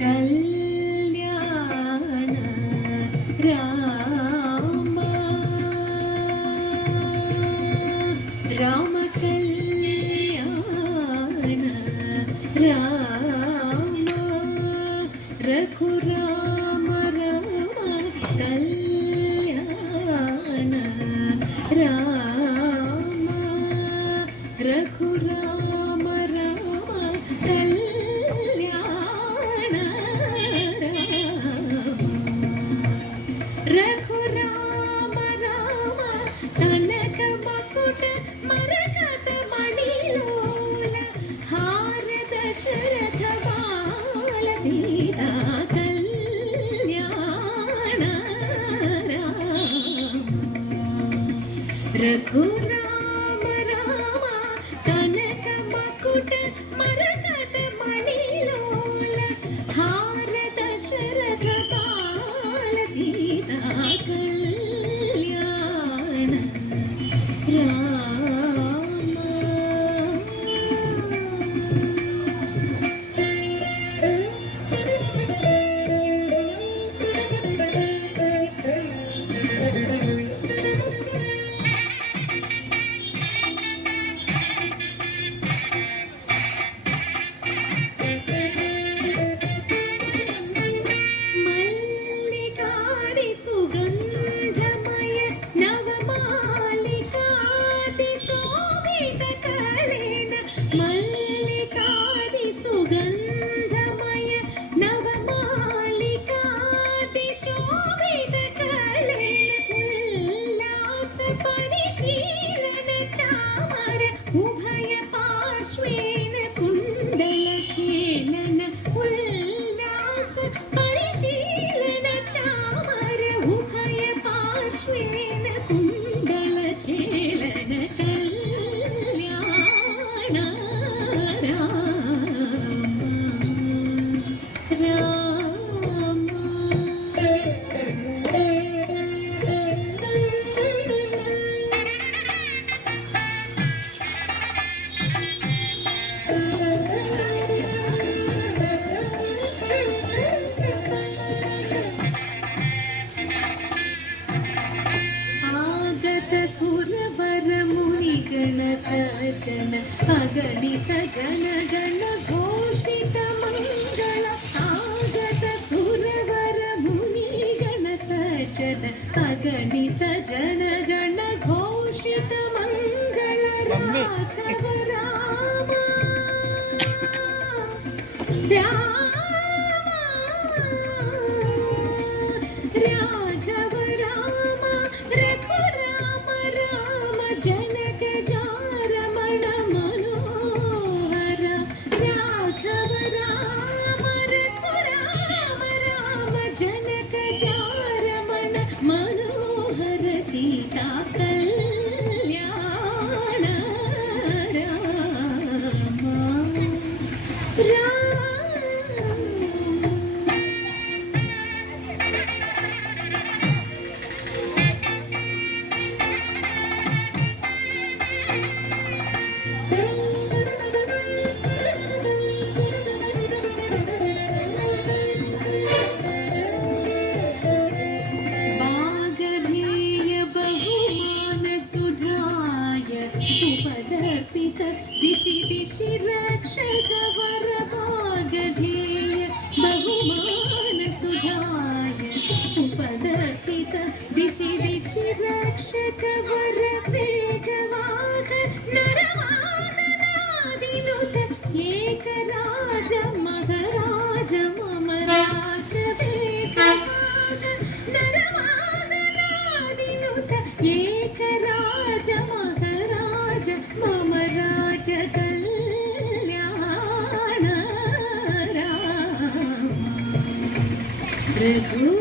కళ్యాణ రామ రామ కళ్యాణ రామ రఘురామ రామ కళ్యాణ రామ రఘురామ రామ కళ్యాణ రఘురామ రామ కనక మకుట మరకత మణిలోల హార దశరథ బాల సీతా కళ్యాణ రఘురామ రామ కనక మకుట మరకత మణిలోల హార దశరథ బాల సీతా కళ్యాణ మల్లికాది సుగంధమయ నవమాలికాది శోభిత కలేన మల్లికాది సుగంధమయ నవమాలికాది శోభిత కలేన ఉల్లాస పరిశీలన చామర ఉభయ పార్శ్వేన కుండల ఖేళన ఉల్లాస పరిశీలన చామర ఉభయ పార్శ్వేన కుండల ఖేళన కళ్యాణ ఆగత సురవర మునిగణ సజ్జన అగణిత జనగణ ఘోషిత మంగళ ఆగత సురవర మునిగణ సజ్జన అగణిత జనగణ ఘోషిత మంగళ రాఘవ రామ రాఘవ రామ రఘురామ రామ జనక జారమణ మనోహర రాఘవ రామ రఘురామ రామ జనక జారమణ మనోహర సీతా కళ్యాణ రామ उपदर्पित दिशि दिशि रक्षक वर भागधेय बहुमान सुधाय उपदर्पित दिशि दिशि रक्षक वर वेगवाह नरवाहनादिनुत एकराज महराज मम राज वेगवाह नरवाहनादिनुत एकराज महराज मम राज कल्याण राम रघु